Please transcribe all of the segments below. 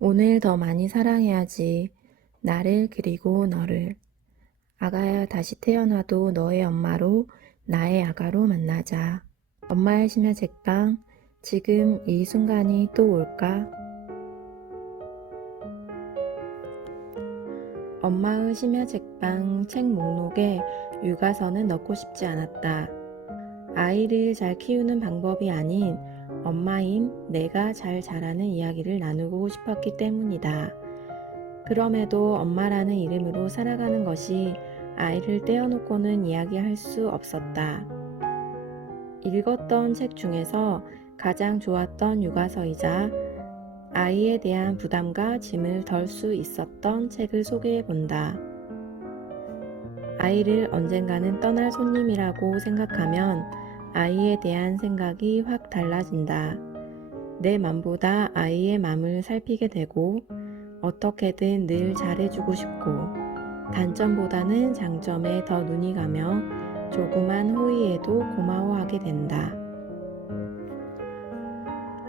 오늘 더 많이 사랑해야지. 나를 그리고 너를. 아가야 다시 태어나도 너의 엄마로 나의 아가로 만나자. 엄마의 심야 책방. 지금 이 순간이 또 올까? 엄마의 심야 책방 책 목록에 육아서는 넣고 싶지 않았다. 아이를 잘 키우는 방법이 아닌 엄마인 내가 잘 자라는 이야기를 나누고 싶었기 때문이다. 그럼에도 엄마라는 이름으로 살아가는 것이 아이를 떼어놓고는 이야기할 수 없었다. 읽었던 책 중에서 가장 좋았던 육아서이자 아이에 대한 부담과 짐을 덜 수 있었던 책을 소개해 본다. 아이를 언젠가는 떠날 손님이라고 생각하면 아이에 대한 생각이 확 달라진다. 내 맘보다 아이의 맘을 살피게 되고 어떻게든 늘 잘해주고 싶고 단점보다는 장점에 더 눈이 가며 조그만 호의에도 고마워하게 된다.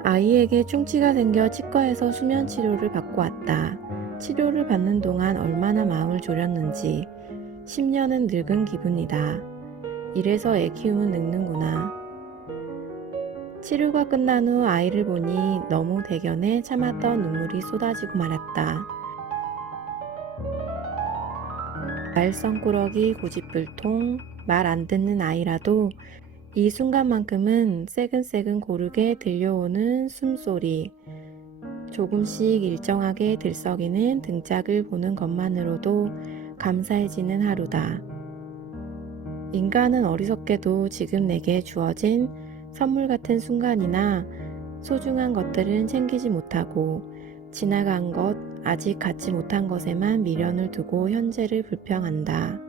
아이에게 충치가 생겨 치과에서 수면 치료를 받고 왔다. 치료를 받는 동안 얼마나 마음을 졸였는지 10년은 늙은 기분이다. 이래서 애 키우면 늙는구나. 치료가 끝난 후 아이를 보니 너무 대견해 참았던 눈물이 쏟아지고 말았다. 말썽꾸러기 고집불통 말 안 듣는 아이라도 이 순간만큼은 새근새근 고르게 들려오는 숨소리, 조금씩 일정하게 들썩이는 등짝을 보는 것만으로도 감사해지는 하루다. 인간은 어리석게도 지금 내게 주어진 선물 같은 순간이나 소중한 것들은 챙기지 못하고 지나간 것, 아직 갖지 못한 것에만 미련을 두고 현재를 불평한다.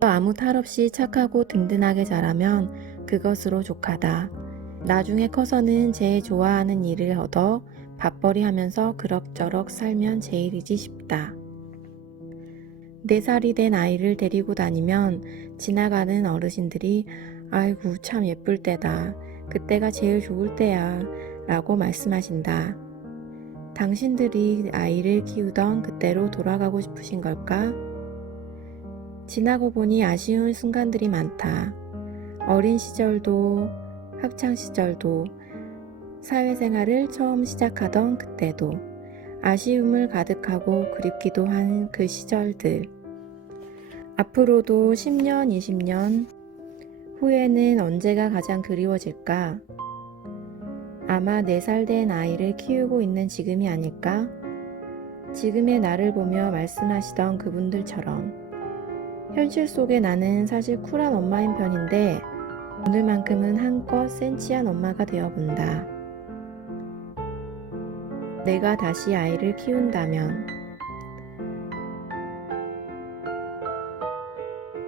아무 탈 없이 착하고 든든하게 자라면 그것으로 족하다. 나중에 커서는 제 좋아하는 일을 얻어 밥벌이 하면서 그럭저럭 살면 제일이지 싶다. 4살이 된 아이를 데리고 다니면 지나가는 어르신들이 아이고 참 예쁠 때다. 그때가 제일 좋을 때야 라고 말씀하신다. 당신들이 아이를 키우던 그때로 돌아가고 싶으신 걸까? 지나고 보니 아쉬운 순간들이 많다. 어린 시절도 학창 시절도 사회생활을 처음 시작하던 그때도 아쉬움을 가득하고 그립기도 한 그 시절들. 앞으로도 10년, 20년 후에는 언제가 가장 그리워질까? 아마 4살 된 아이를 키우고 있는 지금이 아닐까? 지금의 나를 보며 말씀하시던 그분들처럼 현실 속의 나는 사실 쿨한 엄마인 편인데 오늘만큼은 한껏 센치한 엄마가 되어본다. 내가 다시 아이를 키운다면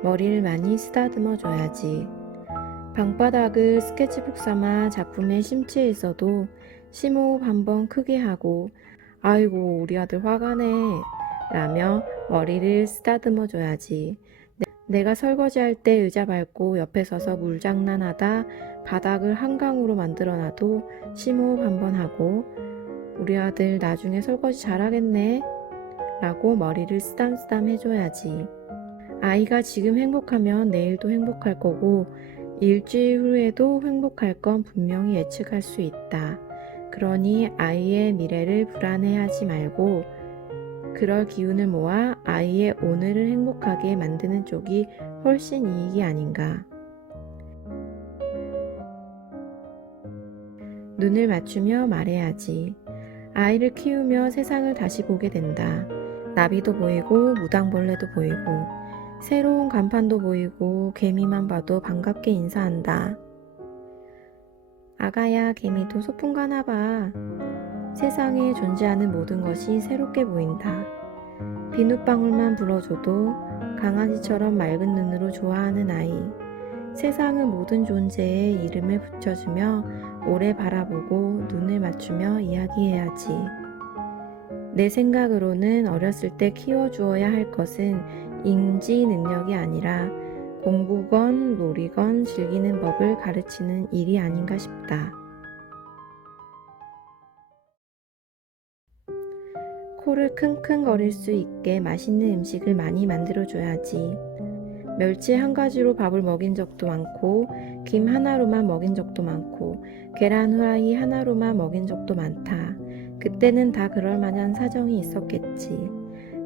머리를 많이 쓰다듬어 줘야지. 방바닥을 스케치북 삼아 작품에 심취해 있어도 심호흡 한번 크게 하고 아이고 우리 아들 화가 내 라며 머리를 쓰다듬어 줘야지. 내가 설거지할 때 의자 밟고 옆에 서서 물장난하다 바닥을 한강으로 만들어놔도 심호흡 한번 하고 우리 아들 나중에 설거지 잘하겠네 라고 머리를 쓰담쓰담 해줘야지. 아이가 지금 행복하면 내일도 행복할 거고 일주일 후에도 행복할 건 분명히 예측할 수 있다. 그러니 아이의 미래를 불안해하지 말고 그럴 기운을 모아 아이의 오늘을 행복하게 만드는 쪽이 훨씬 이익이 아닌가. 눈을 맞추며 말해야지. 아이를 키우며 세상을 다시 보게 된다. 나비도 보이고 무당벌레도 보이고 새로운 간판도 보이고 개미만 봐도 반갑게 인사한다. 아가야 개미도 소풍 가나봐. 세상에 존재하는 모든 것이 새롭게 보인다. 비눗방울만 불어줘도 강아지처럼 맑은 눈으로 좋아하는 아이. 세상의 모든 존재에 이름을 붙여주며 오래 바라보고 눈을 맞추며 이야기해야지. 내 생각으로는 어렸을 때 키워주어야 할 것은 인지 능력이 아니라 공부건 놀이건 즐기는 법을 가르치는 일이 아닌가 싶다. 코를 킁킁거릴 수 있게 맛있는 음식을 많이 만들어줘야지. 멸치 한 가지로 밥을 먹인 적도 많고, 김 하나로만 먹인 적도 많고, 계란 후라이 하나로만 먹인 적도 많다. 그때는 다 그럴 만한 사정이 있었겠지.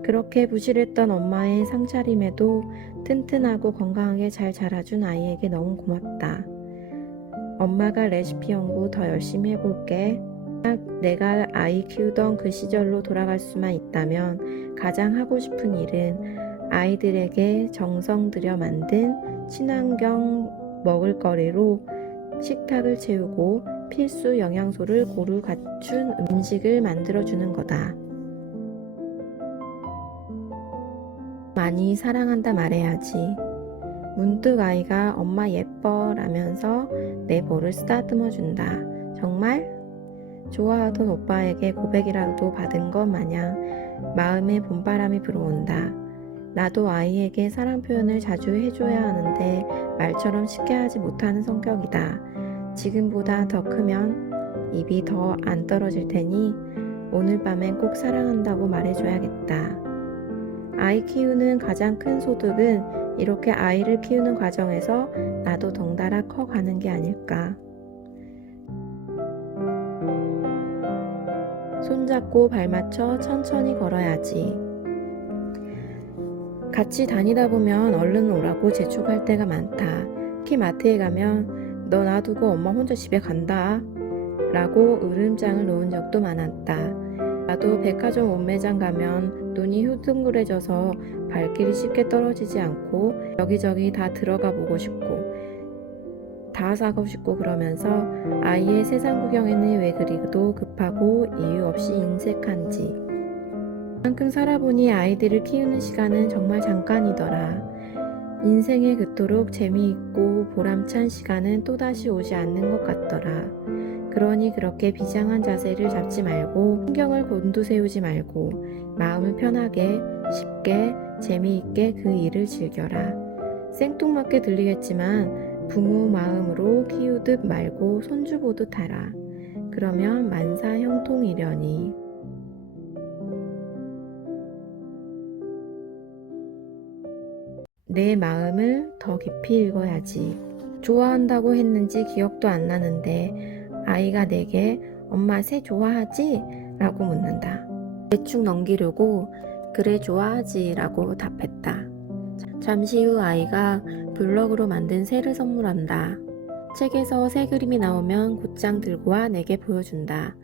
그렇게 부실했던 엄마의 상차림에도 튼튼하고 건강하게 잘 자라준 아이에게 너무 고맙다. 엄마가 레시피 연구 더 열심히 해볼게. 내가 아이 키우던 그 시절로 돌아갈 수만 있다면 가장 하고 싶은 일은 아이들에게 정성 들여 만든 친환경 먹을거리로 식탁을 채우고 필수 영양소를 고루 갖춘 음식을 만들어주는 거다. 많이 사랑한다 말해야지. 문득 아이가 엄마 예뻐 라면서 내 볼을 쓰다듬어 준다. 정말? 좋아하던 오빠에게 고백이라도 받은 것 마냥 마음에 봄바람이 불어온다. 나도 아이에게 사랑 표현을 자주 해줘야 하는데 말처럼 쉽게 하지 못하는 성격이다. 지금보다 더 크면 입이 더 안 떨어질 테니 오늘 밤엔 꼭 사랑한다고 말해줘야겠다. 아이 키우는 가장 큰 소득은 이렇게 아이를 키우는 과정에서 나도 덩달아 커가는 게 아닐까. 손잡고 발 맞춰 천천히 걸어야지. 같이 다니다 보면 얼른 오라고 재촉할 때가 많다. 특히 마트에 가면 너 놔두고 엄마 혼자 집에 간다 라고 으름장을 놓은 적도 많았다. 나도 백화점 옷매장 가면 눈이 후둥그레져서 발길이 쉽게 떨어지지 않고 여기저기 다 들어가 보고 싶고 다 사고 싶고 그러면서 아이의 세상 구경에는 왜 그리도 급하고 이유 없이 인색한지. 그만큼 살아보니 아이들을 키우는 시간은 정말 잠깐이더라. 인생에 그토록 재미있고 보람찬 시간은 또다시 오지 않는 것 같더라. 그러니 그렇게 비장한 자세를 잡지 말고 신경을 곤두세우지 말고 마음을 편하게 쉽게 재미있게 그 일을 즐겨라. 생뚱맞게 들리겠지만 부모 마음으로 키우듯 말고 손주 보듯 하라. 그러면 만사 형통이려니. 내 마음을 더 깊이 읽어야지. 좋아한다고 했는지 기억도 안 나는데 아이가 내게 엄마 새 좋아하지? 라고 묻는다. 대충 넘기려고 그래 좋아하지 라고 답했다. 잠시 후 아이가 블럭으로 만든 새를 선물한다. 책에서 새 그림이 나오면 곧장 들고 와 내게 보여준다.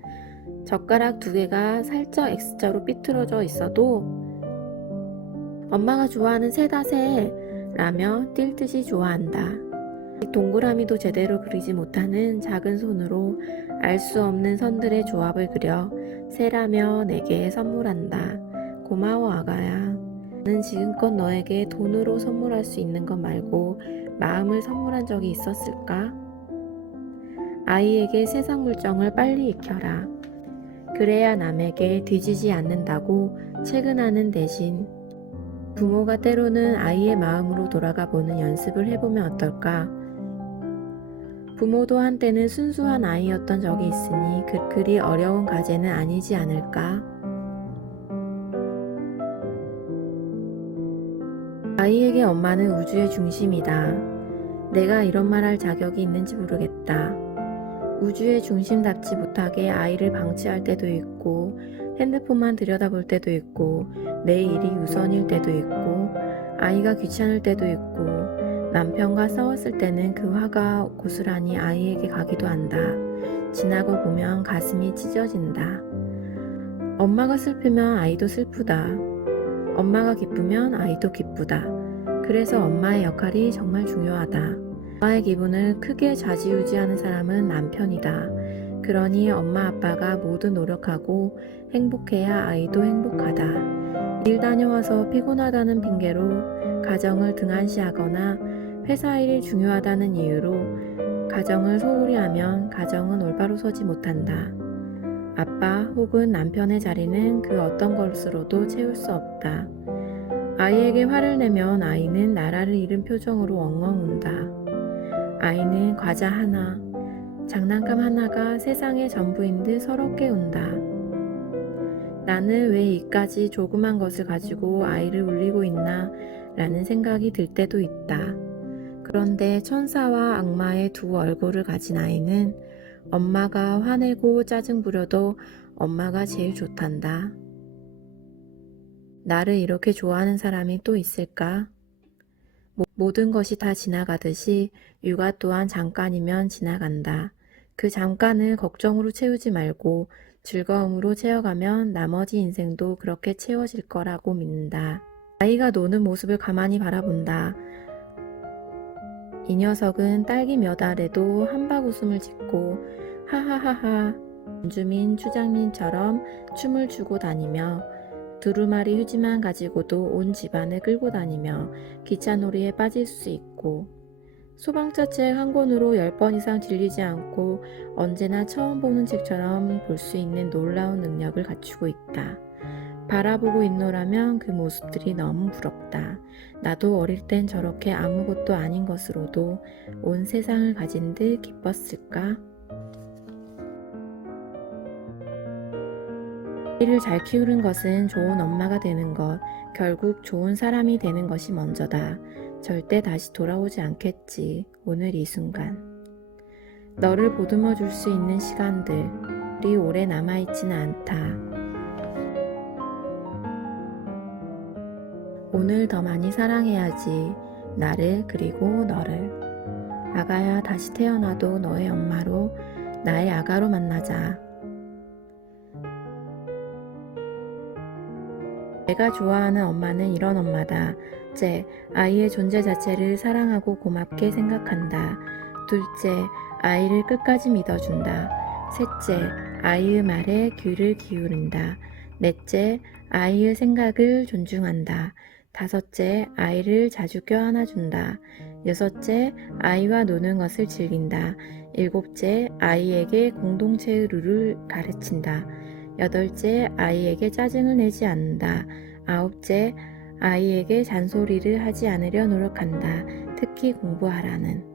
젓가락 2개가 살짝 X자로 삐뚤어져 있어도 엄마가 좋아하는 새다 새 라며 뛸 듯이 좋아한다. 동그라미도 제대로 그리지 못하는 작은 손으로 알 수 없는 선들의 조합을 그려 새라며 내게 선물한다. 고마워 아가야. 나는 지금껏 너에게 돈으로 선물할 수 있는 것 말고 마음을 선물한 적이 있었을까? 아이에게 세상 물정을 빨리 익혀라. 그래야 남에게 뒤지지 않는다고 채근하는 대신 부모가 때로는 아이의 마음으로 돌아가 보는 연습을 해보면 어떨까? 부모도 한때는 순수한 아이였던 적이 있으니 그리 어려운 과제는 아니지 않을까? 아이에게 엄마는 우주의 중심이다. 내가 이런 말 할 자격이 있는지 모르겠다. 우주의 중심답지 못하게 아이를 방치할 때도 있고 핸드폰만 들여다볼 때도 있고 내 일이 우선일 때도 있고 아이가 귀찮을 때도 있고 남편과 싸웠을 때는 그 화가 고스란히 아이에게 가기도 한다. 지나고 보면 가슴이 찢어진다. 엄마가 슬프면 아이도 슬프다. 엄마가 기쁘면 아이도 기쁘다. 그래서 엄마의 역할이 정말 중요하다. 엄마의 기분을 크게 좌지우지하는 사람은 남편이다. 그러니 엄마 아빠가 모두 노력하고 행복해야 아이도 행복하다. 일 다녀와서 피곤하다는 핑계로 가정을 등한시하거나 회사 일이 중요하다는 이유로 가정을 소홀히 하면 가정은 올바로 서지 못한다. 아빠 혹은 남편의 자리는 그 어떤 것으로도 채울 수 없다. 아이에게 화를 내면 아이는 나라를 잃은 표정으로 엉엉 운다. 아이는 과자 하나, 장난감 하나가 세상의 전부인 듯 서럽게 운다. 나는 왜 이까지 조그만 것을 가지고 아이를 울리고 있나 라는 생각이 들 때도 있다. 그런데 천사와 악마의 두 얼굴을 가진 아이는 엄마가 화내고 짜증 부려도 엄마가 제일 좋단다. 나를 이렇게 좋아하는 사람이 또 있을까? 모든 것이 다 지나가듯이 육아 또한 잠깐이면 지나간다. 그 잠깐을 걱정으로 채우지 말고 즐거움으로 채워가면 나머지 인생도 그렇게 채워질 거라고 믿는다. 아이가 노는 모습을 가만히 바라본다. 이 녀석은 딸기 몇 알에도 한박 웃음을 짓고 하하하하 원주민 추장님처럼 춤을 추고 다니며 두루마리 휴지만 가지고도 온 집안을 끌고 다니며 기차놀이에 빠질 수 있고 소방차책 한 권으로 10번 이상 질리지 않고 언제나 처음 보는 책처럼 볼 수 있는 놀라운 능력을 갖추고 있다. 바라보고 있노라면 그 모습들이 너무 부럽다. 나도 어릴 땐 저렇게 아무것도 아닌 것으로도 온 세상을 가진 듯 기뻤을까? 아이를 잘 키우는 것은 좋은 엄마가 되는 것, 결국 좋은 사람이 되는 것이 먼저다. 절대 다시 돌아오지 않겠지. 오늘 이 순간. 너를 보듬어 줄 수 있는 시간들이 오래 남아있지는 않다. 오늘 더 많이 사랑해야지. 나를 그리고 너를. 아가야, 다시 태어나도 너의 엄마로, 나의 아가로 만나자. 내가 좋아하는 엄마는 이런 엄마다. 째, 아이의 존재 자체를 사랑하고 고맙게 생각한다. 둘째, 아이를 끝까지 믿어준다. 셋째, 아이의 말에 귀를 기울인다. 넷째, 아이의 생각을 존중한다. 다섯째, 아이를 자주 껴안아준다. 여섯째, 아이와 노는 것을 즐긴다. 일곱째, 아이에게 공동체의 룰을 가르친다. 여덟째, 아이에게 짜증을 내지 않는다. 아홉째, 아이에게 잔소리를 하지 않으려 노력한다. 특히 공부하라는.